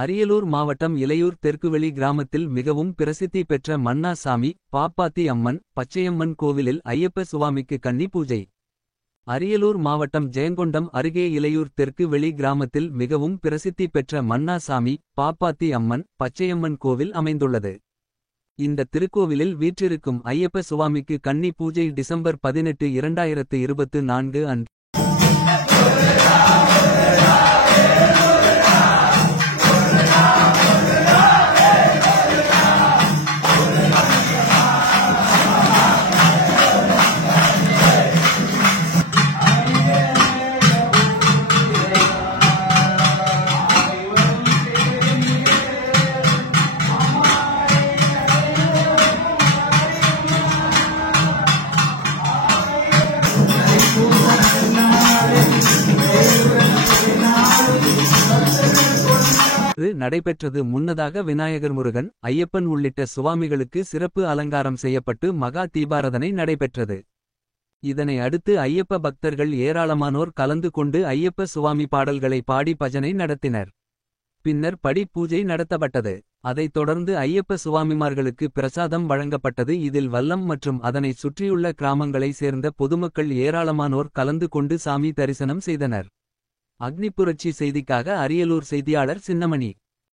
அரியலூர் மாவட்டம் இலையூர் தெற்குவெளி கிராமத்தில் மிகவும் பிரசித்தி பெற்ற மன்னா சாமி பாப்பாத்தி அம்மன் பச்சையம்மன் கோவிலில் ஐயப்ப சுவாமிக்கு கன்னி பூஜை. அரியலூர் மாவட்டம் ஜெயங்கொண்டம் அருகே இலையூர் தெற்கு வெளி கிராமத்தில் மிகவும் பிரசித்தி பெற்ற மன்னா சாமி பாப்பாத்தி அம்மன் பச்சையம்மன் கோவில் அமைந்துள்ளது. இந்த திருக்கோவிலில் வீற்றிருக்கும் ஐயப்ப சுவாமிக்கு கன்னி பூஜை டிசம்பர் 18, 2024 அன்று. நடைபெற்றது. முன்னதாக விநாயகர், முருகன், ஐயப்பன் உள்ளிட்ட சுவாமிகளுக்கு சிறப்பு அலங்காரம் செய்யப்பட்டு மகா தீபாரதனை நடைபெற்றது. இதனை அடுத்து ஐயப்ப பக்தர்கள் ஏராளமானோர் கலந்து கொண்டு ஐயப்ப சுவாமி பாடல்களை பாடி பஜனை நடத்தினர். பின்னர் படி பூஜை நடத்தப்பட்டது. அதைத் தொடர்ந்து ஐயப்ப சுவாமிமார்களுக்கு பிரசாதம் வழங்கப்பட்டது. இதில் வல்லம் மற்றும் அதனை சுற்றியுள்ள கிராமங்களை சேர்ந்த பொதுமக்கள் ஏராளமானோர் கலந்து கொண்டு சாமி தரிசனம் செய்தனர். அக்னிபுரட்சி செய்திக்காக அரியலூர் செய்தியாளர் சின்னமணி.